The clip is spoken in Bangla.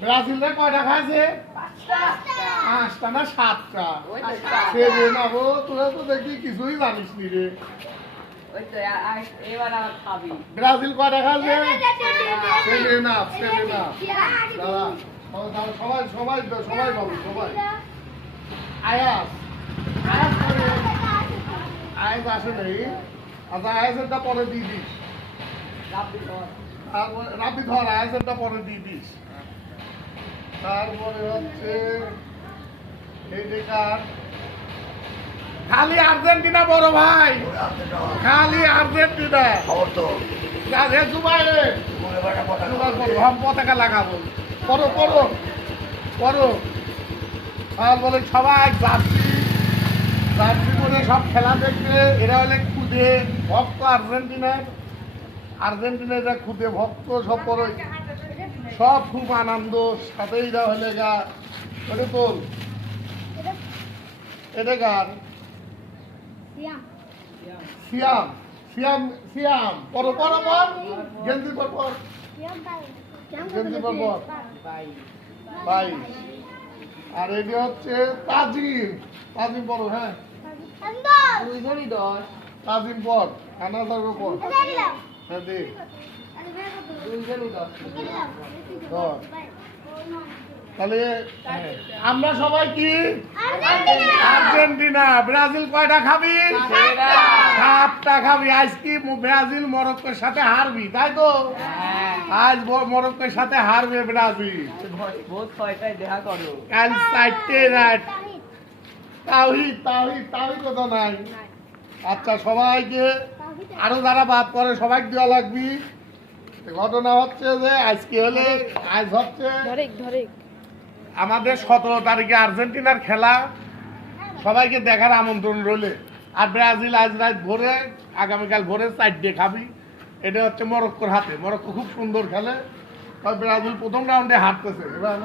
ব্রাজিলে কয়টা খাইছে? 5টা না 7টা? তোরা তো দেখি কিছুই জানিস নি রে। ব্রাজিল কয়টা খাইছে? সবাই সবাই সবাই বলো সবাই। আয়াস আয়াস আসে নাই। আচ্ছা আয়াসেরটা পরে দিয়ে দিস। রাবি ধর আয়াসেরটা পরে দিয়ে দিস। তারপরে হচ্ছে এই দেখার খালি আর্জেন্টিনা বড় ভাই, খালি আর্জেন্টিনা। পতাকা লাগাবো পরো পরো পরো। আর বলে সবাই জার্সি জার্সি করে সব খেলা দেখবে। এরা হলে খুদে ভক্ত আর্জেন্টিনার, আর্জেন্টিনার খুদে ভক্ত সব পরে সব খুব আনন্দ সাথে এরা হলে গা ওটা তোল এটা গান সিয়াম সিয়াম সিয়াম পর পর পর গেঞ্জি পর পর গেঞ্জি পর পর ভাই। আর এটি হচ্ছে তাজিম, তাজিম পড়ো। হ্যাঁ তাজিম পর খানা থাকবে পর। হ্যাঁ দেখ তাহলে আমরা সবাই কি আর্জেন্টিনা। ব্রাজিল কয়টা খাবি? 7টা খাবি। আজ কি ব্রাজিল মরক্কোর সাথে হারবি, তাই তো? আজ মরক্কোর সাথে হারবে ব্রাজিল। কাল 4টে রাত তাওহিদ তাওহিদ তাওহিদ কথা নাই। আচ্ছা সবাইকে আরো যারা বাদ করে সবাইকে দেওয়া লাগবি। ঘটনা হচ্ছে যে আজকে হলে আজ হচ্ছে আমাদের 17 তারিখে আর্জেন্টিনার খেলা। সবাইকে দেখার আমন্ত্রণ রইলে। আর ব্রাজিল আজ রাত ভোরে আগামীকাল ভোরে 4টে খাবি। এটা হচ্ছে মরক্কোর হাতে। মরক্কো খুব সুন্দর খেলে। ব্রাজিল প্রথম রাউন্ডে হারতেছে। এবার